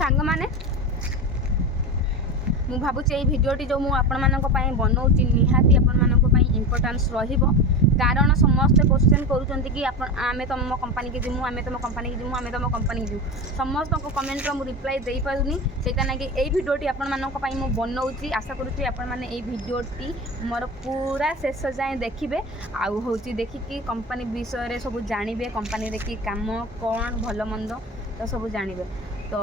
सांग मैंने ମୁଁ ଭାବୁଛି ଏଇ ଭିଡ଼ିଓଟି ଯେଉଁ ମୁଁ ଆପଣମାନଙ୍କ ପାଇଁ ବନଉଛି ନିହାତି ଆପଣମାନଙ୍କ ପାଇଁ ଇମ୍ପୋର୍ଟାନ୍ସ ରହିବ କାରଣ ସମସ୍ତେ କ୍ୱେଶ୍ଚନ୍ କରୁଛନ୍ତି କି ଆମେ ତୁମ କମ୍ପାନୀକି ଯିମୁ ଆମେ ତୁମ କମ୍ପାନୀକି ଯିମୁ ଆମେ ତୁମ କମ୍ପାନୀକି ଯିବୁ ସମସ୍ତଙ୍କ କମେଣ୍ଟର ମୁଁ ରିପ୍ଲାଏ ଦେଇପାରୁନି ସେଇଟା ନାକି ଏଇ ଭିଡ଼ିଓଟି ଆପଣମାନଙ୍କ ପାଇଁ ମୁଁ ବନଉଛି ଆଶା କରୁଛି ଆପଣମାନେ ଏଇ ଭିଡ଼ିଓଟି ମୋର ପୁରା ଶେଷ ଯାଏଁ ଦେଖିବେ ଆଉ ହେଉଛି ଦେଖିକି କମ୍ପାନୀ ବିଷୟରେ ସବୁ ଜାଣିବେ କମ୍ପାନୀରେ କି କାମ କ'ଣ ଭଲ ମନ୍ଦ ତ ସବୁ ଜାଣିବେ ତ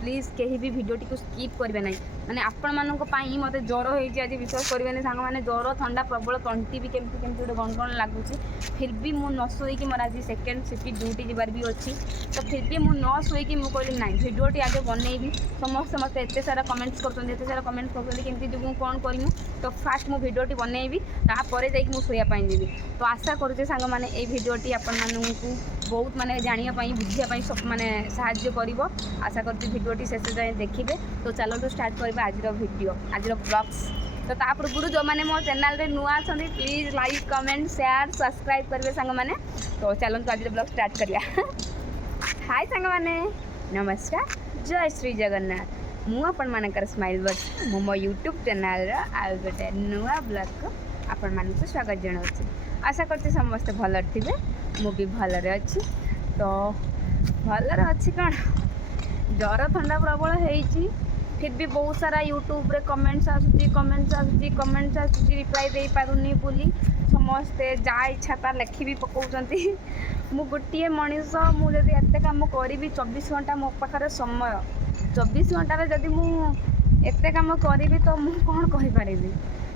प्लीज़ कहीं भी भिडियोटी को स्किप करेंगे ना मैंने आपण मानक मत ज्वर होती आज विश्वास करेंगे सांग मैंने ज्वर ठंडा प्रबल तंटी भी केमती केमती गोटे गणगण लगुच फिर भी मुझे न शोक मोर आज सेकेंड सिफ्ट ड्यूटी जबार भी अच्छी तो फिर भी मुझे न शोक मुझे कहली ना भिडियोटी आगे बनईबी समस्त मत एत सारा कमेंट्स करते सारा कमेंट करते जो कौन करमु तो फास्ट मुझे भिडियोटी बनईबी तापर जाकि मुझे शोयापाई जीवी तो आशा करुचे सांग मैंने ये भिडियोटी आपण मानू बहुत माने जानापी बुझापी सब माने साहाय्य करिवो आशा करती भिडियोटी शेष जाए देखिए तो चलो स्टार्ट करवा आज भिडियो आज ब्लॉग्स तो ता पूर्व जो मैंने मो चैनल रे नुआ अछंती please like comment share subscribe करेंगे सांग मैंने तो चलो आज ब्लॉग स्टार्ट करिया हाय सांग मैंने नमस्कार जय श्री जगन्नाथ मु आपण मानकर स्माइल बस मो मो यूट्यूब चैनल रो आ गोटे नुआ ब्लॉग को आपण मानक स्वागत जनाऊँ आशा करते समस्ते भल थे मु भी भलरे अच्छी तो भलरे अच्छी कौन ज्वर ठंडा प्रबल होती फिर भी बहुत सारा यूट्यूब रे कमेंट्स आसूची रिप्लाई दे पारुनी बोली समस्ते जा इच्छा ता लेखि भी पकाउछंती मु गोटे मनीष मुझे एत कम करी 24 घंटा मो पाखे समय 24 घंटा जदि मु एत कम करी तो मु कौन कहीपरि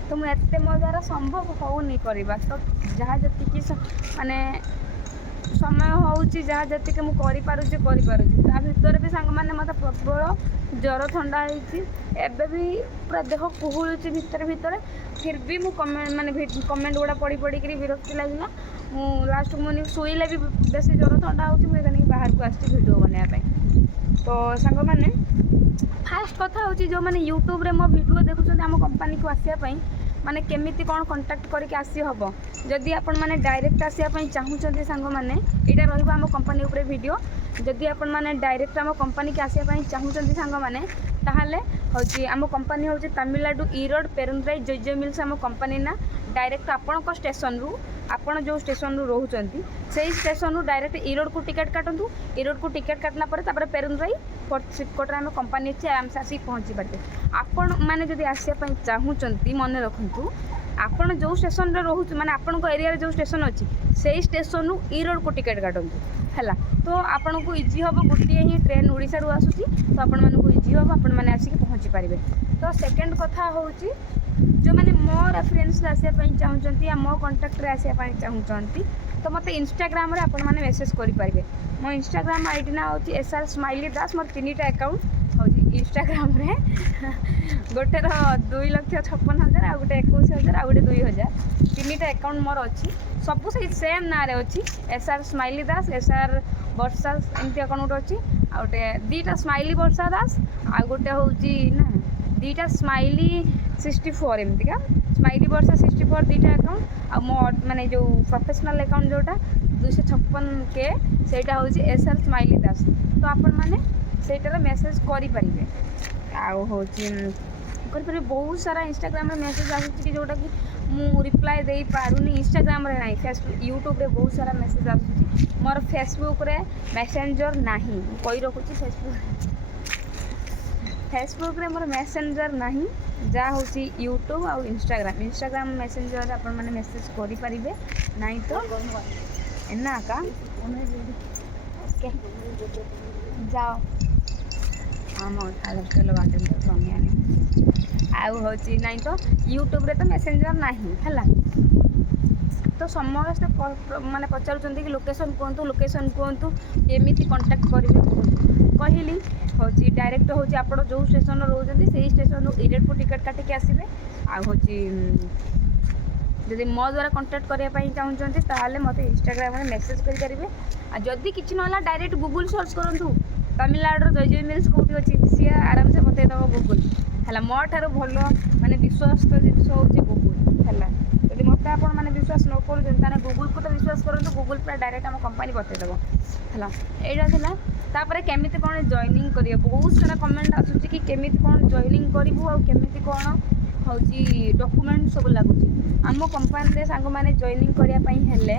तो मुझे मो द्वारा संभव होनी करवा तो जहाँ जी माने समय होची जहाँ जी मुझे ता भितर भी सांग मैंने मत प्रबल ज्वर ठंडा होती एबे भी पूरा देह कुहुलुची भितर भितर फिर भी मु माने कमेंट गुड़ा पढ़ी पढ़ी विरक्ति लगला मु लास्ट मुझे शोले भी बेस ज्वर ठंडा होती मुझे बाहर को आसी भिडियो बनाया तो सांग मैंने फास्ट कथा होची जो मैंने यूट्यूब रे मो वीडियो देखुछन आम कंपनी को आसिया पई माने केमिति कोन कांटेक्ट करके आसी हबो जदि आपण माने डायरेक्ट आसिया पई चाहुचंती सांग माने एटा रहइबो आम कंपनी ऊपर वीडियो जदि आपण माने डायरेक्ट आम कंपनी के आसिया पई चाहुचंती सांग माने ताहाले होची आम कंपनी होची तमिलनाडु ईरोड पेरुंद्राई जय मिल्स आम कंपनी ना डायरेक्ट आपण को स्टेशन रु आपण जो स्टेशन रु रहउचंती सेही स्टेशन रु डायरेक्ट ईरोड को टिकट काटंतु ईरोड को टिकट काटना परे तापर पेरुंद्राई सिपकोट आम कंपनी अच्छे आराम से आसिक पहुँची पारे आपण मैंने जदि आसिया पई चाहुचंती मन रखंतु आपण जो स्टेशन रे रहउच माने आपण को एरिया रे जो स्टेशन अछि सेही स्टेशन रु ईरोड को टिकट काटंतु हैला तो आपण को इजी हम गोटे ही ट्रेन ओडिशा रु आसुची तो आपण मानू इजी हम आपण माने आसिक पहुँची पारे तो सेकेंड कथा होची जो मैंने मो रेफरेंस आसिया पई चाहुचंती या मो कांटेक्ट रे आसिया पई चाहुचंती तो मते इंस्टाग्राम रे आपण माने मेसेज करि पारिबे मो इंस्टाग्राम आईडी ना होची एसआर स्माइली दास मोर 3टा अकाउंट होची इंस्टाग्राम रे गोटे 2,56,000 आ गोटे 21,000 आ गोटे 2,000 3टा अकाउंट मोर अच्छी सब से सेम ना रे अच्छी एसआर स्माइली दास एसआर वर्षा एमती अकाउंट अच्छी आ गोटे 2टा स्माइली वर्षा दास आ गोटे होची ना 2टा स्माइली 64 एमती का स्माइली वर्षा 64 2टा अकाउंट आ मो माने जो प्रोफेशनल अकाउंट जोटा 256K सेटा होची एसआर स्माइली दास तो आपण माने सेटार मेसेज करि परिबे आ होची करि परिबे बहुत सारा इंस्टाग्राम रे मेसेज आसुची कि जोटा कि मु रिप्लाई देई पारुनी इंस्टाग्राम रे नाही फेसबुक यूट्यूब रे बहुत सारा मेसेज आसुची मोर फेसबुक रे मैसेंजर नाही कोई रखुची फेसबुक रे मोर मैसेंजर नाही जा होची यूट्यूब आ इंस्टाग्राम मैसेंजर आपण माने मेसेज करि परिबे नाही तो एना का ओके जाओ आम आलोचल बाटे बनियानी आउ होची नहीं तो यूट्यूब रे तो मैसेंजर नहीं है तो समस्त माने पचारुचंती कि लोकेशन कहतु केमिति कांटेक्ट करेंगे कहली होची डायरेक्ट होची आपण जो स्टेशन रोचंती से स्टेशन इरेट को टिकट काटिक आसबे आ होची जदि मो द्वारा कांटेक्ट करने चाहूँगी ताहले मत इंस्टाग्राम में मेसेज करेंगे आ जदि किसी ना डायरेक्ट गूगल सर्च करूँ तमिलनाडु जय मिल्स कौटी अच्छी सी आराम से बतईदेव गूगल है मो ठार भल माने विश्वस्त जिन हूँ गूगल है जब जदि मत आप विश्वास न कर गूगल को तो विश्वास करूँ गूगल पूरा डायरेक्ट आम कंपनी बतेदेव है यहाँ तापर केमी कौन जॉइनिंग करिए बहुत सारा कमेंट आसूँ कि केमी कौन जॉइनिंग करूँ आ केमी कौन हूँ डॉक्यूमेंट सब लगुच आम कंपनी सांग मैंने जॉइनिंग करने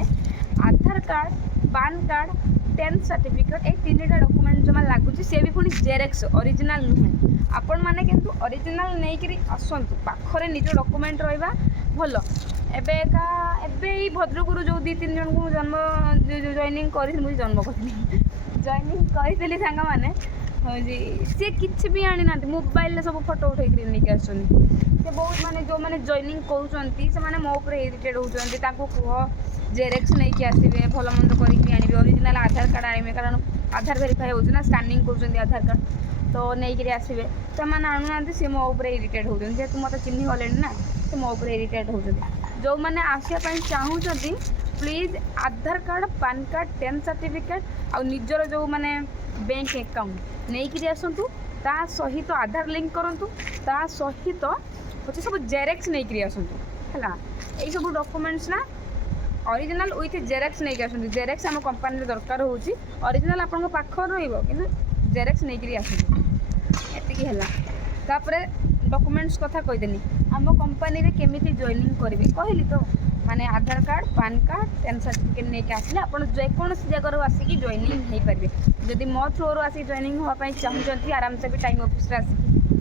Aadhaar card PAN card 10th certificate ये 3टा डॉक्यूमेंट जमा लगुच सी भी पुणी जेरेक्स ओरिजिनल नुहे आपण मैंने किंतु ओरिजिनल नहीं आसतु पाखरे निज डॉक्यूमेंट रहा भल एबेका एबे भद्रकरू जो 2-3 जन को जन्म जॉइनिंग करी मुझे जन्म करी जॉइनिंग करी सांग मैंने हाँ जी सी किसी भी आनी ना मोबाइल सब फोटो उठे नहीं आसुँच से बहुत माने जो मैंने जॉइनिंग कर मो इरिटेड होती कह जेरेक्स नहीं आसवे भल मंद कर ओरिजिनल आधार कार्ड आने कारण आधार वेरीफाई होना स्कानिंग कर आधार कार्ड तो नहीं आसवे से आणुना सी मो इरिटेड होती जेहतु मत चिन्ह गले ना से मो इरिटेड होती जो मैंने आसापी चाहूँगी please Aadhaar card PAN card 10th certificate आ निजर जो मैंने बैंक अकाउंट नहीं आसतु ता सहित आधार लिंक करूँ ता सहित हूँ सब जेरेक्स नहीं आसतु है यही सब डॉक्यूमेंट्स ना ओरिजिनल विथ जेरेक्स नहीं आसतु जेरेक्स आम कंपनी दरकार होची ओरिजिनल आपन पाखर रहिबो किंतु जेरेक्स नहीं आसतु एतिकी है तापर डॉक्यूमेंट्स कथा कहीदेनी आम कंपनी रे केमिति जॉइनिंग करेंगे कहली तो माने Aadhaar card PAN card 10th certificate नहीं आसले आप जेकोसी जगह आसिक जॉइनिंग हो पारे जदि मो थ्रोर आसिक जॉइनिंग होगापी चाहूँगी आराम से भी टाइम ऑफिस आसिक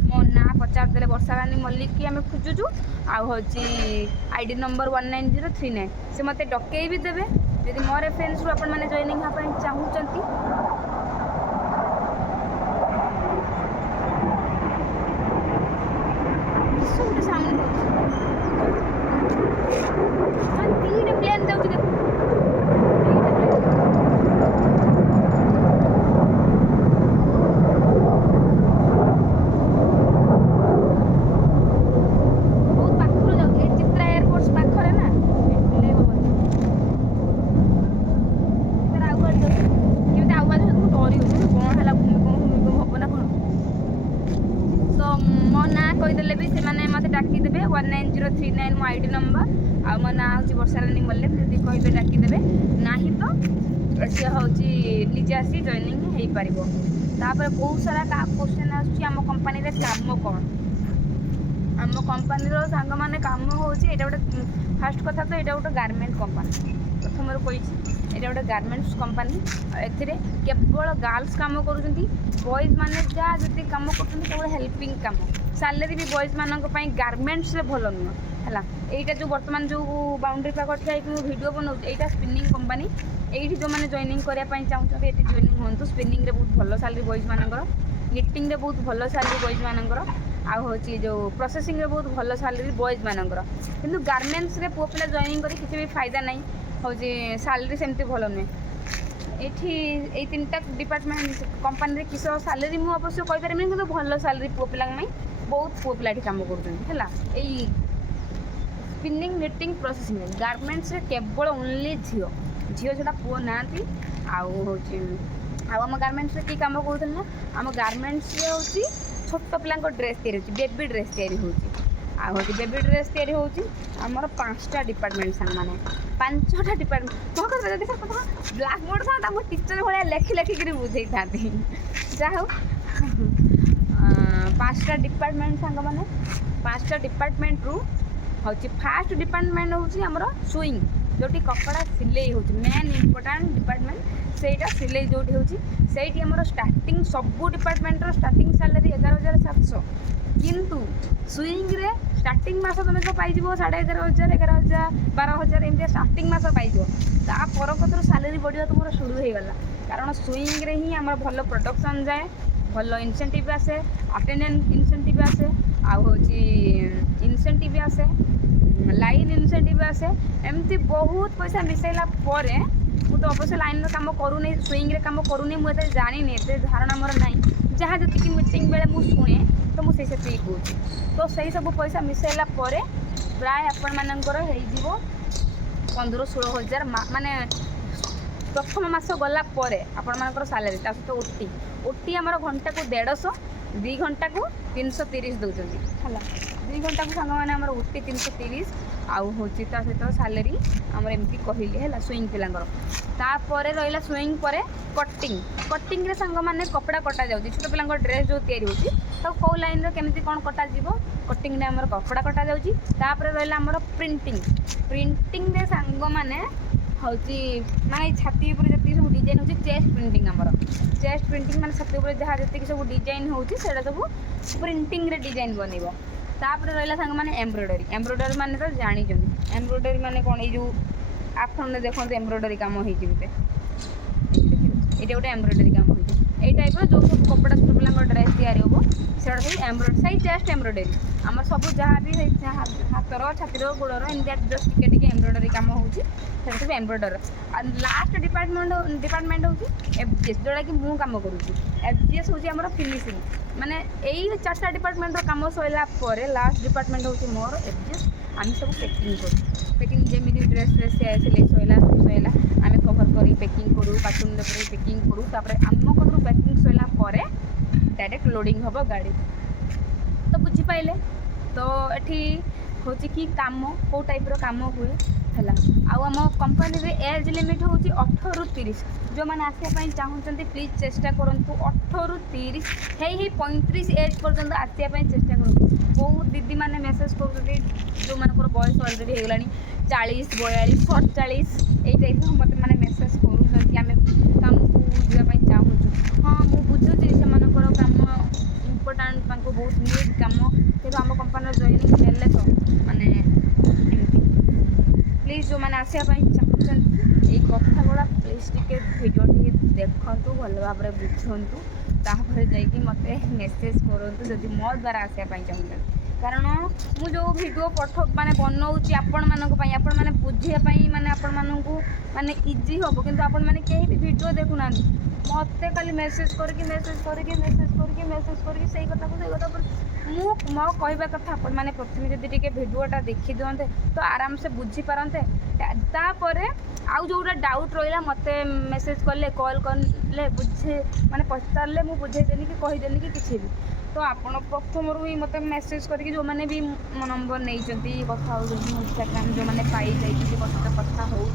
मो ना पचारदे वर्षा रानी मल्लिक की आम खोजुचु आईडी नंबर 19039 से मत डकई भी देवे जदि मो रेफरेन्स रू मैंने जॉइनिंग होगापी चाहूँगी प्लेन जाऊँ देखो बहुत पाखर जाऊँ चित्रा एयरपोर्ट पाखरे ना केमी आवाज डरी कौन है भूमिकंप हम ना कौन तो मो ना कहीदेले भी से मत डाकिदेवे 19039 मो आईडी नंबर आ मो ना हूँ वर्षा रानी मल्लिक जब कहे डाकिदेवे ना तो सी हूँ निजे आसी जॉइनिंग हो पार तापर बहुत सारा क्वेश्चन आम कंपनी काम कौन आम कंपनी सांग मैंने काम होटे गोटे फास्ट कथा तो यहाँ गोटे गारमेंट कंपनी प्रथम कही यहाँ गोटे गारमेंट्स कंपनी ए केवल गर्ल्स काम कर बॉयज मैंने जहाँ जी कम कर हेल्पिंग काम सैलरी भी बॉयज मानी गारमेंट्स भल नुह है यहाँ जो बर्तमान जो बाउंड्री पाख ठिया वीडियो बनाऊँ यहाँ स्पिनिंग कंपनी ये जो मैंने जॉइनिंग करने चाहते ये जॉइनिंग हूँ स्पिनिंग बहुत भल सैलरी बॉयज मानकर निटिंग रे बहुत भल सैलरी बॉयज मानकर आ हूँ जो प्रोसेसिंग रे बहुत भल सैलरी बॉयज मानकर किंतु गारमेंट्स रे पुओ पिला जॉइनिंग कर किसी भी फायदा नहीं हूँ सैलरी सेमती भल नुहे ये 3टा डिपार्टमेंट कंपनी रे किस सैलरी मुझे अवश्य कहीपर कि भल सैलरी पुओ पिला बहुत पुओ पिला काम कर स्पिनिंग निटिंग प्रोसेसिंग गारमेंट्स रे केवल ओनली झील झील छड़ा पुओ ना आम गारमेंट्स रे कि काम करूँ ना आम गारमेंट्स रे हूँ छोट पिला ड्रेस या बेबी ड्रेस या बेबी ड्रेस या आमर 5टा डिपार्टमेंट सांग मैंने 5टा डिपार्टमेंट ब्लाक बोर्ड था टीचर भाया लेखि लेखिक बुझे था जहाँ 5टा डिपार्टमेंट सांग मैंने 5टा डिपार्टमेंट रू हूँ फास्ट डिपार्टमेंट हूँ आमर सुईंग जोटी कपड़ा सिलाई हो मेन इम्पोर्टाट डिपार्टमेंट सेटा सिलाई जो होती आमर स्टार्टिंग सबू डिपार्टमेंटर स्टार्टिंग सैलरी 11,700 किंतु सुईंग रे स्टार्टिंग मास तुम तो पाई 11,500 11,000 12,000 एमती स्टार्टिंग मास पाई पर सैलरी बढ़िया तुम शुरू हो गला कारण सुईंग रे ही आम भल प्रोडक्शन जाए भल इनसेंटिव आसे अटेंडेंस इनसेंटिव आसे इनसेंटिव आसे लाइन इनसेंटिव आसे एमती बहुत पैसा मिसैला मुझे तो अवश्य लाइन काम करूनी स्विंग रे काम करूनी मुझे जानी एत धारणा मोर ना जहाँ जी मीटिंग बेले मुझे शुणे तो मुझे कहूँ तो सही सब पैसा मिसैला प्राय आपण मानकर 15-16 हज़ार माने प्रथम मास गला आपण मानकर सैलरी सहित ओटी आमर घंटा को 150 2 घंटा को 330 दौरान है 2 घंटा को सांग मैंने आम उठी 330 आउ हूँ सहित सालेरी आम एमती कहली है स्विंग पिलांर तापर रहा स्विंग पर कटिंग कटिंग रे सांग मैंने कपड़ा कटा जाऊँगी छोट पिला ड्रेस जो तैयारी होती तो कौ लाइन केमी कौन कटा कटिंग रे आमर कपड़ा कटा जाऊँगी तापर रहा आमर प्रिंटिंग प्रिंटिंग रे सांग मैंने हूँ माने छाती उपर जी सब डिजाइन होची चेस्ट प्रिंटिंग आमर चेस्ट प्रिंटिंग माने छाती उपर जहाँ जी सब डिजाइन होची सेटा सब प्रिंटिंग रे डिजाइन बनइबो तापर रहा सांग मैंने एम्ब्रॉयडरी एम्ब्रॉयडरी माने तो जानी एम्ब्रॉयडरी माने कौन ये आपने देखो एम्ब्रॉयडरी काम होती ये गोटे एम्ब्रॉयडरी काम होती यही टाइप जो सब कपड़ा छोट पिला ड्रेस तैयारी हम सेटा सब एम्ब्रॉयडरी सही चेस्ट एम्ब्रॉयडरी आम सब जहाँ भी हाथर छातीर गोड़र एमती जस्ट टिके एम्ब्रॉयडरी काम होती सब एम्ब्रॉयडर लास्ट डिपार्टमेंट हूँ एफजीएस जोटा कि मुझे कम करुँगी एफजीएस हूँ आम फिनिशिंग माने यही 4टा डिपार्टमेंट काम सैला लास्ट डिपार्टमेंट हूँ मोर एफजीएस आम सब पैकिंग करूँ पैकिंग जमी ड्रेस फ्रेस सिलाई सैला सब सैला आम कभर कर पैकिंग करूँ कार्टून पैकिंग करूँ तापर आम cover packing Saila direct loading हम गाड़ी तो बुझीपारे तो ये हूँ कि कम कौ टाइप काम हुए है आम कंपानी रे एज लिमिट हूँ 18 ରୁ 30 जो मैंने आसापी चाहते प्लीज चेष्टा करूँ 18 ରୁ 30 है 35 एज पर्यंत आसापी चेष्टा करूँ बहुत दीदी मैंने मेसेज कर जो मानकर बयस अलरेडी होगा 40 42 47 यही टाइप मत मैंने मेसेज करें कम को जावाई चाहूँ हाँ मुझे बुझुची से कम इम्पोर्टाट बहुत नीड कम कि आम कंपानी जॉइनिंग नेले तो माने प्लीज जो मैंने आसापी चाहते ये कथा गुड़ा प्लीज टे भिडियो देखु भल भाव में बुझंतु तापर जाकि मत मेसेज करूँ जदि मो द्वारा आसापी चाहते कारण मु जो भिडियो माने बनाऊँगी आपण मैंने बुझापी माने आपण माने इजी हम कि आपण मैंने कहीं भी भिडियो देखुना मत खाली मेसेज करके सही कथा को सही कथा पर मो कहवा कथा आपण मैंने प्रथम जब टे भिडियोटा देखी दिखते तो आराम से बुझी पारते तापर आउ जोटा डाउट रहा मत मेसेज कले कॉल कले बुझे माने पचारे मुझे बुझेदेनी कि कहीदेनी कि किसी भी तो आपड़ प्रथम रू ही मत मेसेज करके जो मैंने भी मो नंबर नहीं कथा इंस्टाग्राम जो मैंने पाई जाइए कथा हो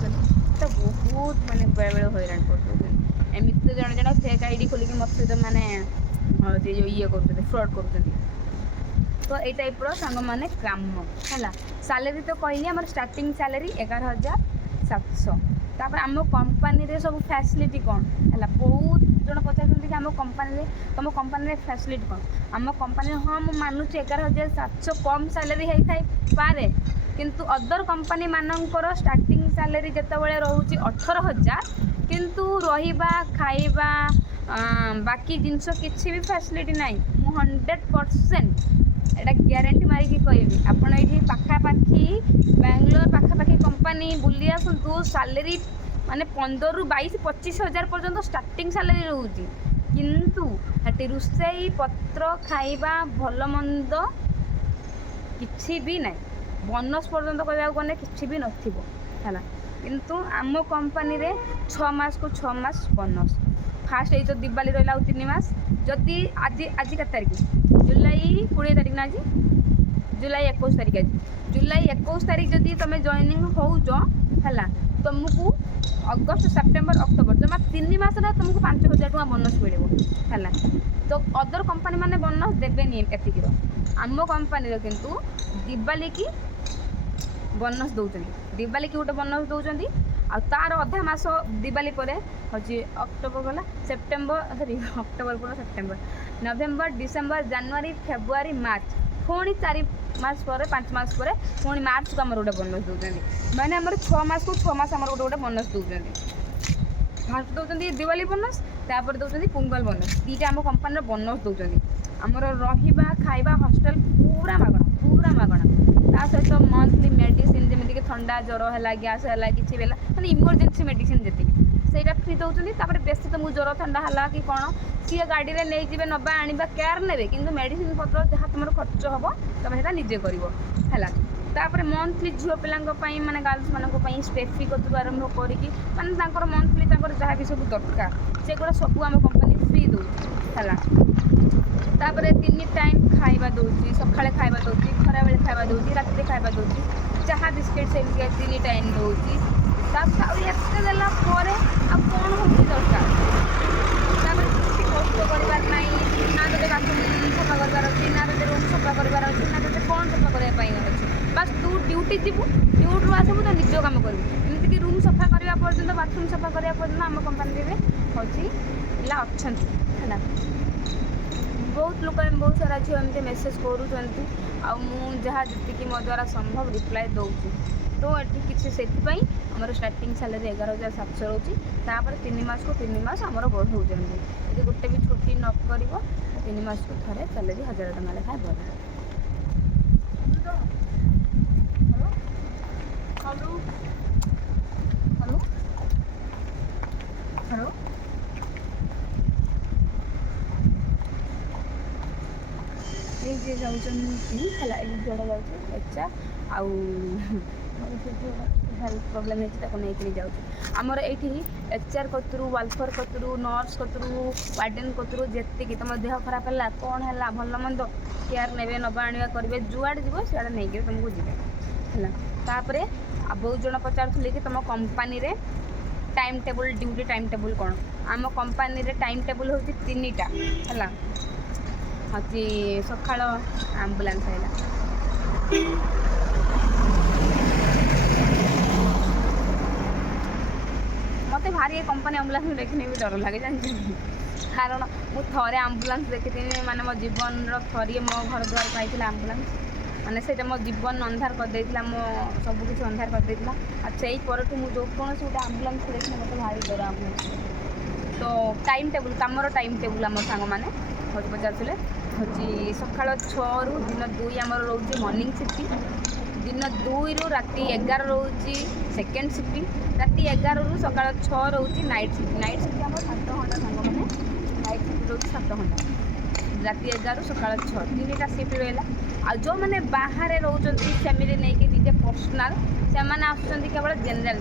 तो बहुत माने बेले बेले हैरान कर एमती जन जन फेक आईडी खोलिक मत सहित मैंने जो ये कर फ्रॉड कर तो ये टाइप सांग मैंने काम है सैलरी तो कहली आम स्टार्टिंग सैलरी 11,700 तापर आम कंपानी रे सब फैसिलिटी कौन है बहुत जन पचार आम कंपानी तुम कंपानी फैसिलिटी कौन आम कंपानी हाँ मुझे मानुची 11,700 कम सैलरी होता है पारे किंतु अदर कंपानी मानकर स्टार्टिंग सैलरी जितेबाला रोचे 18,000 किंतु रहिबा खाइबा बाकी जिनस किसी भी फैसिलिटी ना मु 100% एटा ग्यारंटी मारिकी कहबी आपण ये पाखापाखि बेंगलोर पाखापाखि कंपानी बुली आसतु सैलरी माने 15 ରୁ 22-25 हजार पर्यंत स्टार्टिंग सैलरी रोचे किंतु हेटी रोसई पत्र खाइबा भल मंद किसी भी ना बोनस पर्यंत कहवा गले किसी भी नथिबो है किंतु आम कंपानी रे 6 मास को 6 मास बोनस फास्ट ये तो दिवाली रहा 3 मास जदि आज आज के तारीख जुलाई 20 तारीख ना आज जुलाई 21 तारीख आज जुलाई 21 तारीख जदि तुम जॉइनिंग होउज है तुमको अगस्त सेप्टेम्बर अक्टोबर जमा 3 मास तुमको 5,000 टका बोनस मिले है तो अदर कंपानी मैंने बोनस देवेनि एतिक आम कंपानी किंतु दिवाली की बोनस दौरान दिवाली की गोटे बोनस दौरान आ तार अधा मास दिवाली पर हूँ अक्टोबर गला सेप्टेम्बर सरी अक्टोबर पर सेप्टेम्बर नवेम्बर डिसेम्बर जनवरी फेब्रुआरी मार्च पुणी 4 मास पर 5 मास पर पुणी मार्च को आम गोटे बोनस दौरान मैंने आम 6 मास को 6 मास आम गोटे गोटे बोनस दौरान फास्ट दौरान दिवाली बोनस तापर दौरान पोंगल बोनस 2टा आम कंपानी बोनस दौरान आमर रहा खाइबा हॉस्टल पूरा मागणा ता सहित मंथली मेडिसिन जमीक ठंडा ज्वर है गैस है कि मैंने इमरजेंसी मेडिसिन जी सहीटा फ्री दौरान बेसी तुमको ज्वर ठंडा है कि कौन सी गाड़ी में नहीं जाए नवा आने केयर ने कि मेडिसिन पत्र जहाँ तुम खर्च हम तुम से निजे कर तापर मंथली झील पिलांई माने गर्ल्स मानी स्टेफी कतु आरंभ कर मंथली जहाँ भी सब दरकार से गुड़ा सब आम कंपानी फ्री दौर है तापर 3 टाइम खाइबा दउची सकाळे खाइबा दउची खरा बेले खाइबा दउची राति खाइबा दउची चाहा बिस्किट सेमती 3 टाइम दउची तापर आ एते देला परे आ कोन होची दरकार तापर किसी कष्ट करबार नाही ना तो बाथरूम सफा करबार अछि ना तो रूम सफा करबार अछि ना तो कोन सफा करबा पई अछि बस तू ड्यूटी जीवु ड्यूटी रू आसबु तो निज काम करबु एमती कि रूम सफा करबा पर्यंत बाथरूम सफा करबा पर्यंत हम कंपनी रे होची पिला अछंती हैला बहुत लोक बहुत सारा झील एमती मेसेज करूँ आ जहाँ जी मो द्वारा संभव रिप्लाय दूसरी तो ये किसी से आमर स्टार्टिंग सैलरी 11,700 रोचे तापर 3 मास को 3 मास आमर बढ़ाऊँ यदि गोटे भी छुट्टी न कर 3 मास को थे सैलरी 1,000 टଙ୍କା लेखाएं बढ़े। हेलो हेलो हेलो ये जाऊँगी है जोड़ा जाऊँ एचआर आउ हेल्थ प्रोब्लेम है जाऊँ आमर ये एचआर कतरू वालफेयर कतरू नर्स कतरू वार्डेन कतरू जी तुम देह खराब है कौन है भल मंद केयर ने नवा आने करेंगे जुआड़े जीव सियाड़े नहीं तुमको जी है तापर बहुत जन पचारूले कि तुम कंपनी रे time table duty time table कौन आम कंपनी रे टाइम टेबल हूँ 3टा है हची सका आम्बुलांस आइला मत भारी कंपनी आम्बुलांस देखने भी डर लगे जानते कारण मु थे आम्बुलांस देखी माने मो जीवन थे मो घर द्वार पाई आम्बुलांस माने से मो जीवन अंधार कर देला मो सब किसी अंधार कर देला से पर मुझे जो कौन गोटे आम्बुलांस देखने मत भारी डर आम्बुलांस तो टाइम टेबल कमर टाइम टेबल आम सांग मैंने हज पचारे हूँ सका 6 रु दिन 2 आमर रोचे मॉर्निंग शिफ्ट दिन 2 रु राति 11 रोचे सेकेंड शिफ्ट राति 11 रु सका 6 रोचे नाइट शिफ्ट आम 7 घंटा सांग मैंने नाइट शिफ्ट रोचे 7 घंटा राति 11 सका 6 3टा शिफ्ट रहा आ जो मैंने बाहर रोच फैमिली नहीं निजे पर्सनाल से आसुँच केवल जेनराल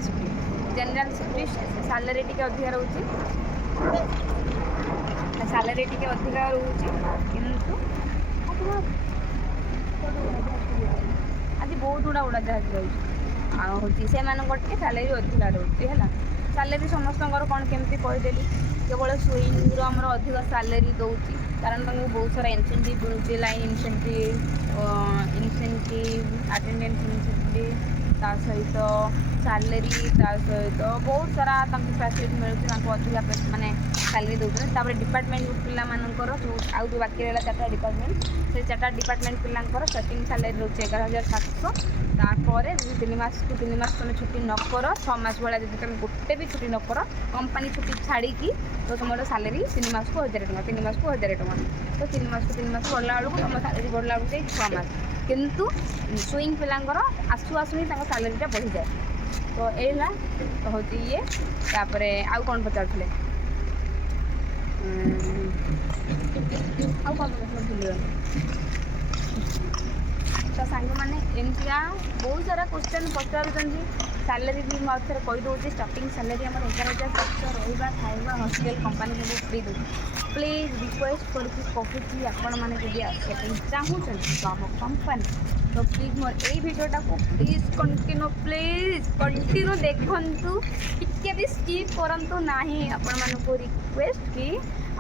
शिफ्ट सैलरी टी अधिका रोचे सैलरी टी अधिका रोचे किंतु आज बहुत गुड़ा उड़ाजाहाज रोचे से सैलरी अधिका रोचे है सैलरी समस्त कौन केमती कहीदेली केवल स्विंग आमर अधिक सैलरी दौर कारण तुमको बहुत सारा इनसेंटिव मिलूँ लाइन इनसेंटिव अटेंडेंस इनसेंटिव ता सहित सैलरी ता सहित बहुत सारा फैसिलिटी मिलूँ अधिका माने सैलरी दौर डिपार्टमेंट पिला मानकर आउ जो बाकी रहा 4टा डिपार्टमेंट से 4टा डिपार्टमेंट पिलांकर स्टार्टिंग सैलरी रोचे 11,700 तापर 3 मास को 3 मास तुम छुट्टी न कर 6 मास भाया जब तुम गोटे भी छुट्टी न कर कंपनी छुट्टी छाड़ी तो तुम सैलरी 3 मास को 1,000 टଙ୍କା 3 मास को 1,000 टଙ୍କା तो 3 मास को 3 मास बढ़ला बेलू तुम सैलरी बढ़ला बेलू 6 मास किंतु स्विंग पिलांकर आसु आसु ही सैलरीटा बढ़ी जाए तो यही तो हूँ ये तापर आउ कौन पचारे आउ कौन भूल तो सांग मैंने एमतिया बहुत सारा क्वेश्चन पचारूँ सैलरी भी मुझे थे कहीदे स्टार्टिंग सैलरी आम 11,700 रहा खाଇବା हॉस्पिटल कंपनी सब फ्री दूँ प्लीज रिक्वेस्ट करके कहूँ आपण मैंने जब चाहूँ तो आम कंपनी तो प्लीज मोर यही भिडियोटा को प्लीज कंटिन्यू देखु टिके भी स्किप करंतु नाही आपण मानको रिक्वेस्ट कि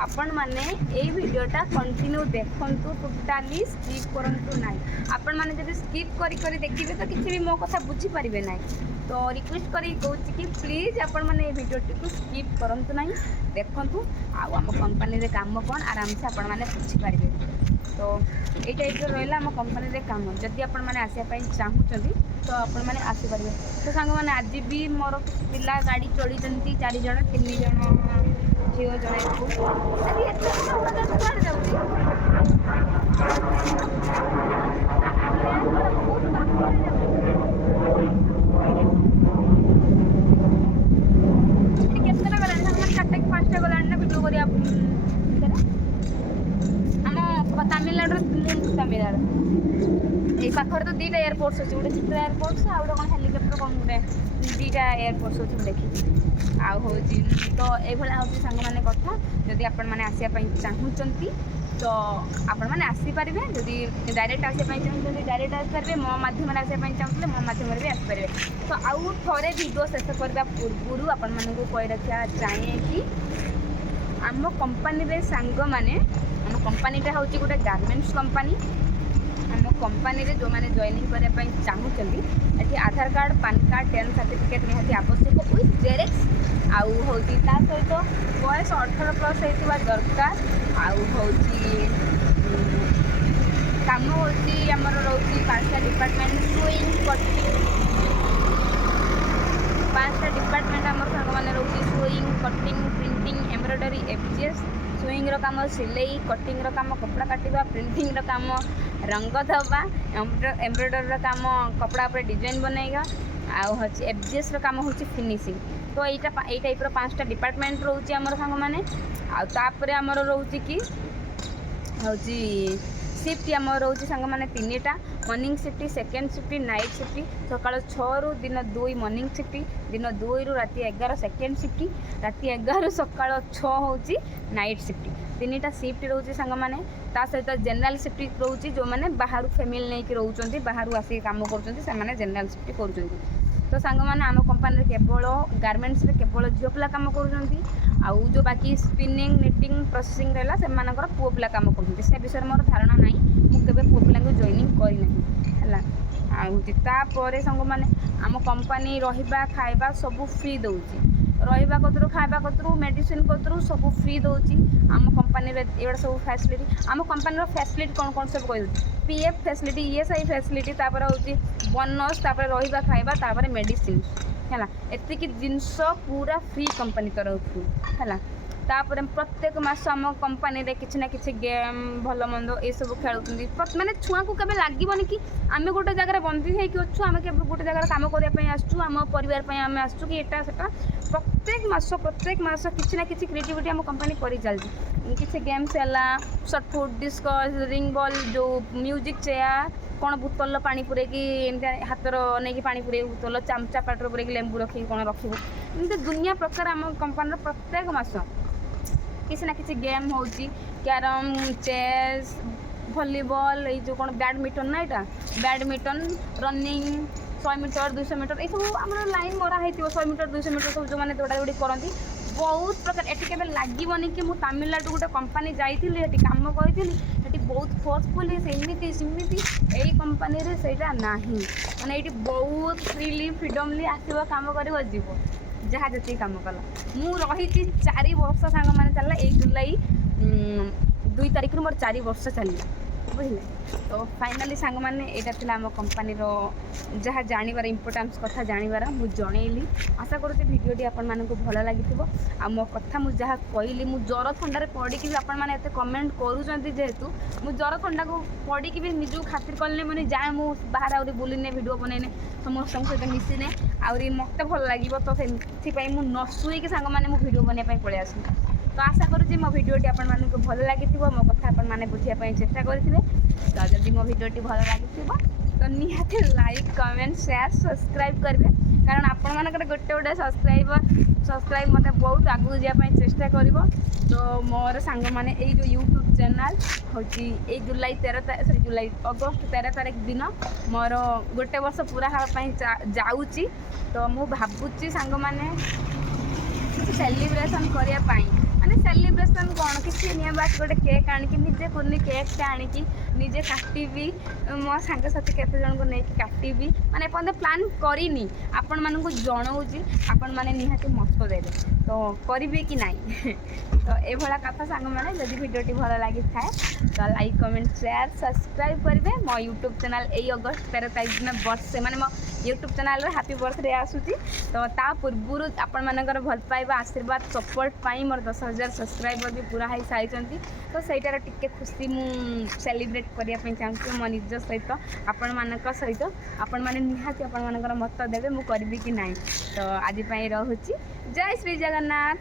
आपण माने यही भिडियोटा कंटिन्यू देखंतु टोटाली स्किप करंतु नाही आपण माने जब स्किप करी करी देखिबे तो किसी भी मो कथा बुझी पारिबे नाही तो रिक्वेस्ट करी कहूँ कि प्लीज आपण माने भिडियोटी को स्किप करंतु नाही देखंतु आम कंपनी रे काम कौन आराम से आपण माने बुझी पारिबे तो ये टाइप रहा आम कंपनी रे काम जदि आपण माने आसिया चाहूँगी तो आपण माने आसी पारिबे तो सांग माने आज भी मोर पिला गाड़ी चली 4 जन 3 जन झील जन तमिलनाडु ये पाखर तो 2टा एयरपोर्ट्स अच्छे गोटे चित्रा एयरपोर्ट्स आउ गोटे कौन हेलिकप्टर कौन गोटे 2टा एयरपोर्ट्स अच्छे देखी आउ हूँ तो ये हूँ सांग मैंने कथा जदि आपण मैंने आसापी चाहूँगी तो आपण मैंने आसीपारे जदि डायरेक्ट आसापी चाहते डायरेक्ट आसपारे मो मध्यम आसापी चाहते मो मध्यम भी आसपारे। तो आउ थे भिडियो शेष करने पूर्व आपण मानक कही रखा चाहे कि आम कंपानी सांग मैंने आम कंपानीटा हूँ गोटे गारमेंट्स कंपानी। आम कंपानी जो मैंने जॉइनिंग करने चाहूँगी ये आधार कार्ड पान कार्ड 10 सर्टिफिकेट निहाती आवश्यक विथ जेरेक्स आउ हूँ सहित बयस 18+ होता दरकार आउ हूँ कम हूँ आमर रोचे 5टा डिपार्टमेंट सुइंग कटिंग 5टा डिपार्टमेंट आमर सांग मैंने रोचे sewing cutting printing embroidery FGS sewing रो काम सिलाई कटिंग रो काम कपड़ा काटिबा प्रिंटिंग रो काम रंग दबा एम्ब्रॉयडरी रो काम कपड़ा पर डिजाइन बनेगा आउ हूँ एफजीएस रो काम हूँ फिनिशिंग। तो यही टाइप रो 5टा डिपार्टमेंट रोचे आमर सांग मैंने आउे आमर रोचे कि हूँ शिफ्ट आमर रोचे सांग मैंने 3टा morning shift second shift night shift सकाल 6 रु दिन 2 मॉर्निंग शिफ्ट दिन 2 रु राति 11 सेकेंड शिफ्ट राति 11 सकाल 6 हूँ नाइट शिफ्ट 3टा शिफ्ट रोचे सांग मैंने ता सहित जनरल शिफ्ट रोचे जो मैंने बाहर फैमिली नहीं रोचे बाहर आसिक कम कर जनरल शिफ्ट कर। तो सांग मैंने आम कंपानी केवल गारमेंट्स केवल झील पिला कम कर आउ जो बाकी स्पिनिंग निटिंग प्रोसेसिंग रहा से पुओ पिला कम कर से विषय मोर धारणा ना मुझे पुओ पिला जॉइनिंग करना है। सांग मैंने आम कंपानी रहा खाଇବା सब फ्री दौर रहा कतरू खाଇବା कतरू मेडिसिन कतरू सब फ्री दौर आम कंपानी एवं सब फैसिलिटी आम कंपानी फैसिलिटी कौन कौन सब कह पीएफ फैसिलिटी ईएसआई फैसिलिटी तापर हूँ बोनस तापर रहा खाଇବା मेडिसिन है एतिक जिनस पूरा फ्री कंपानी तरफ है। तापर प्रत्येक मास आम कंपानी किसी ना कि गेम भल मंद ये सब खेलुँच माने छुआ को केबे लागबनी कि आम गोटे जगह बंदी होगी अच्छु आम के गोटे जगह कम करने आसचु आम परिवार आम आसचु कि एटा सेटा प्रत्येक मास किसी ना कि क्रिएटिविटी आम कंपानी कर चलती किसी गेम्स है शॉटपुट डिस्कस रिंग बॉल जो म्यूजिक चेयर कौन बोतल पानी पुरेकी हाथर नहीं पानी पुरे बोतल चामचा पाटर पुरेकी लेंबू रखी कौन रखी एमती दुनिया प्रकार आम कंपानी प्रत्येक मास किसी ना कि गेम हो कैरम चेस भलीबॉल ये जो कौन बैडमिंटन ना यहाँ बैडमिंटन रनिंग 100 मीटर 200 मीटर ये सब आम लाइन मरा है 100 मीटर 200 मीटर सब जो मैंने दौड़ा दौड़ी करती बहुत प्रकार ये केवल लगभग कि मुझे तमिलनाडु गोटे कंपानी जाइली कम करी बहुत फोर्सफुली सेमती सेमती यही कंपानी से ना मैंने ये बहुत फ्रीली फ्रीडमली आसो कम कर जीव जहाँ जी कम कल मु रही 4 वर्ष सांग मैंने चलला 1 जुलाई 2 तारिख मोर 4 वर्ष चलिए बुझे। तो फाइनाली सांग मैंने यहाँ आम कंपानी जहाँ जानवर इम्पोर्टान्स कथा जानवर मुझे जनइली आशा करुँचे भिडियोटी आपण भल लगी आ मो कथा मुझे जहाँ कहली मुझ ज्वर थंडार पड़ी भी आपण मैंने कमेंट करूँ जेहेतु मुझ ज्वर थंडा को पड़ी भी निजू खातिर कले मैंने जाए मुझे बाहर आउरी बुलने भिड बनने समस्त सहित मिसिने आहरी मत भल लगे तो से मुझे न शुईक सांग मैंने भिड बनवाई पलि आस। तो आशा करुँची मो भिडियोटी आपण मानक भल लगी मो कथा आपण मैंने बुझापी चेष्टा करते। तो जदि मो भिडियोटी भल लगी तो निहाती लाइक कमेंट शेयर सब्सक्राइब करेंगे कारण आपण मानकर गोटे गोटे सब्सक्राइब मत बहुत आगू जावाई चेष्टा कर। तो मोर सांग मैंने जो यूट्यूब चैनल हूँ जुलाई 13 जुलाई अगस्त 13 तारिख दिन मोर गोटे वर्ष पूरा हाँपाई जाऊँगी। तो मु भावुची सांग मैंने सेलिब्रेशन करने माने सेलिब्रेशन कौन किसी नहीं बास गोटे केक आनिकी निजे कुनी केक आनिकी निजे काटिबी मो सांग साथी केते जन को नहीं काटिबी माने पन्द प्लान करिनी आपण मानन को जणाउजी आपण माने निहाती मत देबे तो करिबे कि नहीं। तो ए भला कथा सांग माने जदि वीडियोटी भल लागि थाए तो लाइक कमेंट शेयर सब्सक्राइब करेंगे। मो यूट्यूब चैनल ए अगस्त 13 तारिख दिन बर्थ माने मो यूट्यूब चैनल रे हैप्पी बर्थडे आसुची। तो ता पूर्व आपण मानकर भल पाइबा आशीर्वाद सपोर्ट पाई मोर 10,000 सब्सक्राइबर भी पूरा हाई सारी। तो सहीटार टिके खुशी मु सेलिब्रेट करने चाहूँ मो निज सहित आपण मानक सहित आपण मैंने निहाती आपण मानकर मत देवे मु करी कि नहीं। तो आज रोची जय श्री जगन्नाथ।